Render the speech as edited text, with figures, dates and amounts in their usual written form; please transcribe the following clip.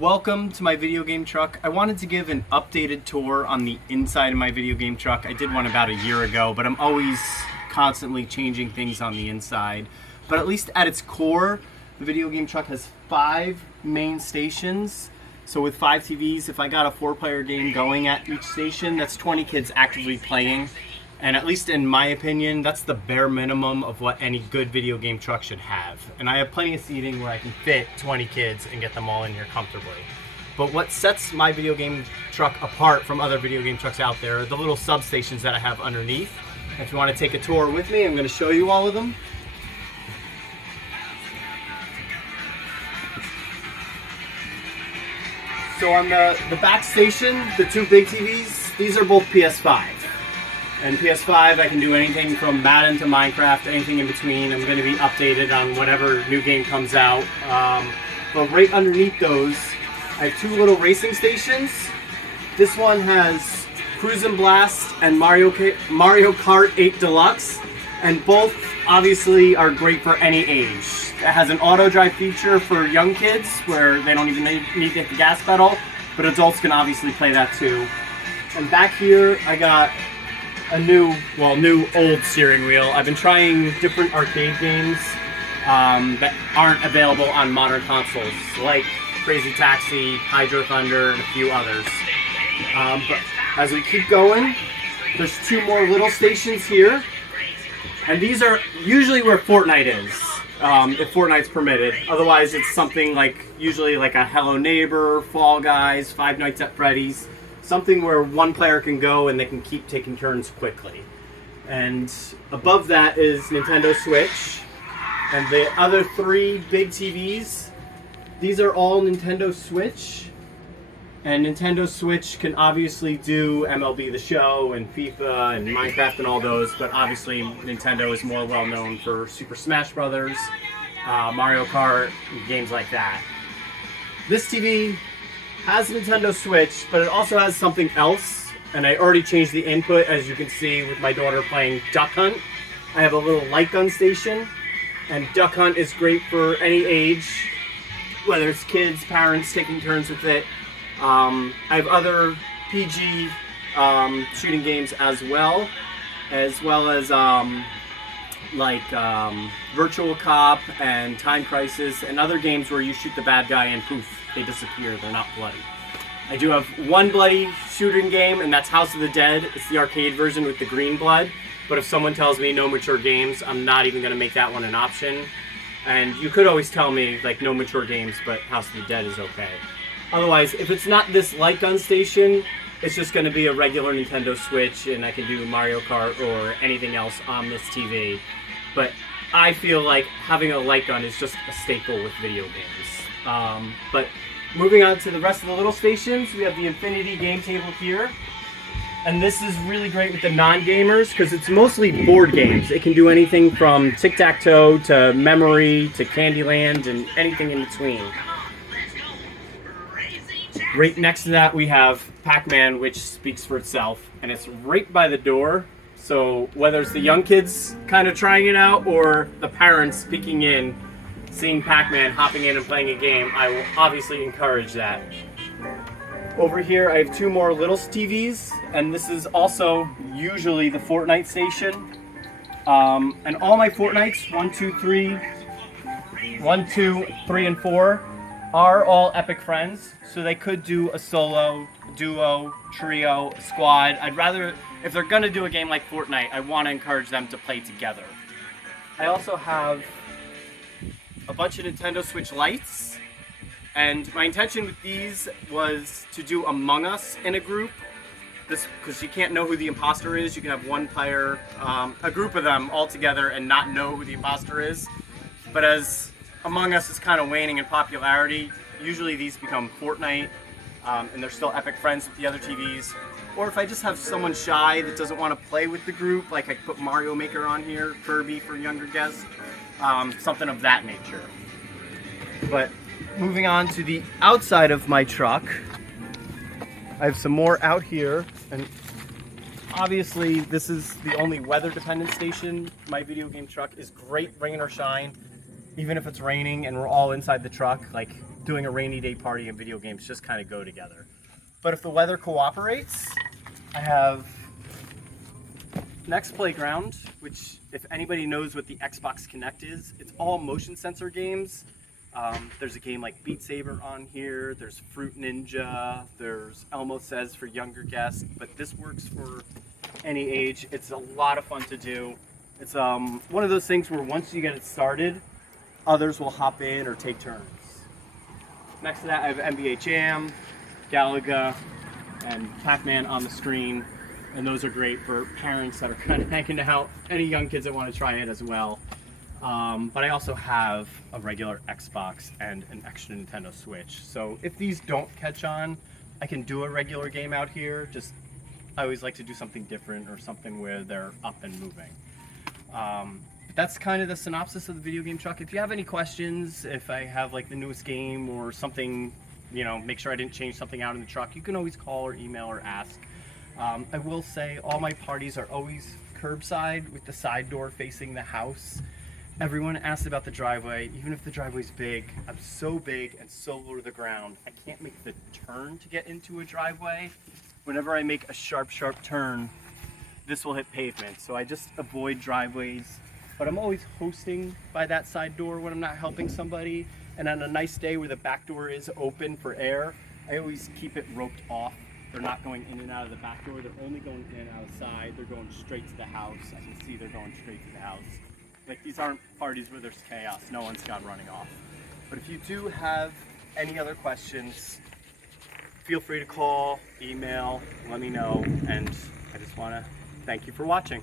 Welcome to my video game truck. I wanted to give an updated tour on the inside of my video game truck. I did one about a year ago, but I'm always constantly changing things on the inside. But at least at its core, the video game truck has 5 main stations. So with 5 TVs, if I got a 4-player game going at each station, that's 20 kids actively playing. And at least in my opinion, that's the bare minimum of what any good video game truck should have. And I have plenty of seating where I can fit 20 kids and get them all in here comfortably. But what sets my video game truck apart from other video game trucks out there are the little substations that I have underneath. If you want to take a tour with me, I'm going to show you all of them. So on the back station, the 2 big TVs, these are both PS5. And PS5, I can do anything from Madden to Minecraft, anything in between. I'm going to be updated on whatever new game comes out. But right underneath those, I have 2 little racing stations. This one has Cruisin' Blast and Mario Kart 8 Deluxe. And both obviously are great for any age. It has an auto drive feature for young kids where they don't even need to hit the gas pedal. But adults can obviously play that too. And back here, I got a new old steering wheel. I've been trying different arcade games that aren't available on modern consoles, like Crazy Taxi, Hydro Thunder, and a few others. But as we keep going, there's 2 more little stations here, and these are usually where Fortnite is, if Fortnite's permitted. Otherwise, it's something like usually like a Hello Neighbor, Fall Guys, Five Nights at Freddy's. Something where one player can go and they can keep taking turns quickly. And above that is Nintendo Switch. And the other 3 big TVs, these are all Nintendo Switch. And Nintendo Switch can obviously do MLB The Show and FIFA and Minecraft and all those, but obviously Nintendo is more well known for Super Smash Brothers, Mario Kart, and games like that. This TV has Nintendo Switch, but it also has something else, and I already changed the input, as you can see with my daughter playing Duck Hunt. I have a little light gun station, and Duck Hunt is great for any age, whether it's kids, parents taking turns with it. I have other PG shooting games as well as Virtual Cop and Time Crisis and other games where you shoot the bad guy and poof, they disappear, they're not bloody. I do have one bloody shooting game, and that's House of the Dead. It's the arcade version with the green blood, but if someone tells me no mature games, I'm not even going to make that one an option. And you could always tell me, like, no mature games, but House of the Dead is okay. Otherwise, if it's not this light gun station, it's just going to be a regular Nintendo Switch, and I can do Mario Kart or anything else on this TV. But I feel like having a light gun is just a staple with video games. But moving on to the rest of the little stations, we have the Infinity game table here. And this is really great with the non-gamers because it's mostly board games. It can do anything from tic-tac-toe to memory to Candyland and anything in between. Right next to that we have Pac-Man, which speaks for itself, and it's right by the door. So whether it's the young kids kind of trying it out or the parents peeking in, seeing Pac-Man hopping in and playing a game, I will obviously encourage that. Over here I have 2 more little TVs, and this is also usually the Fortnite station. And all my Fortnites, 1, 2, 3, and 4, are all epic friends, so they could do a solo, duo, trio, squad. I'd rather, if they're gonna do a game like Fortnite, I want to encourage them to play together. I also have a bunch of Nintendo Switch lights, and my intention with these was to do Among Us in a group. This, because you can't know who the imposter is. You can have one player, a group of them all together and not know who the imposter is. But as Among Us is kind of waning in popularity, usually these become Fortnite, and they're still epic friends with the other TVs. Or if I just have someone shy that doesn't want to play with the group, like I could put Mario Maker on here, Kirby for younger guests, something of that nature. But moving on to the outside of my truck, I have some more out here, and obviously this is the only weather dependent station. My video game truck is great rain or shine. even if it's raining and we're all inside the truck, like doing a rainy day party and video games just kind of go together. But if the weather cooperates, I have Next Playground, which if anybody knows what the Xbox Kinect is, it's all motion sensor games. There's a game like Beat Saber on here, there's Fruit Ninja, there's Elmo Says for younger guests, but this works for any age. It's a lot of fun to do. It's one of those things where once you get it started, others will hop in or take turns. Next to that, I have NBA Jam, Galaga, and Pac-Man on the screen, and those are great for parents that are kind of hanging out, any young kids that want to try it as well. But I also have a regular Xbox and an extra Nintendo Switch. So if these don't catch on, I can do a regular game out here. Just I always like to do something different or something where they're up and moving. That's kind of the synopsis of the video game truck. If you have any questions, if I have like the newest game or something, you know, make sure I didn't change something out in the truck, you can always call or email or ask. I will say all my parties are always curbside with the side door facing the house. Everyone asks about the driveway. Even if the driveway's big, I'm so big and so low to the ground, I can't make the turn to get into a driveway. Whenever I make a sharp turn, this will hit pavement. So I just avoid driveways, but I'm always hosting by that side door when I'm not helping somebody. And on a nice day where the back door is open for air, I always keep it roped off. They're not going in and out of the back door. They're only going in and out of the side. They're going straight to the house. I can see they're going straight to the house. Like, these aren't parties where there's chaos. No one's gone running off. But if you do have any other questions, feel free to call, email, let me know. And I just want to thank you for watching.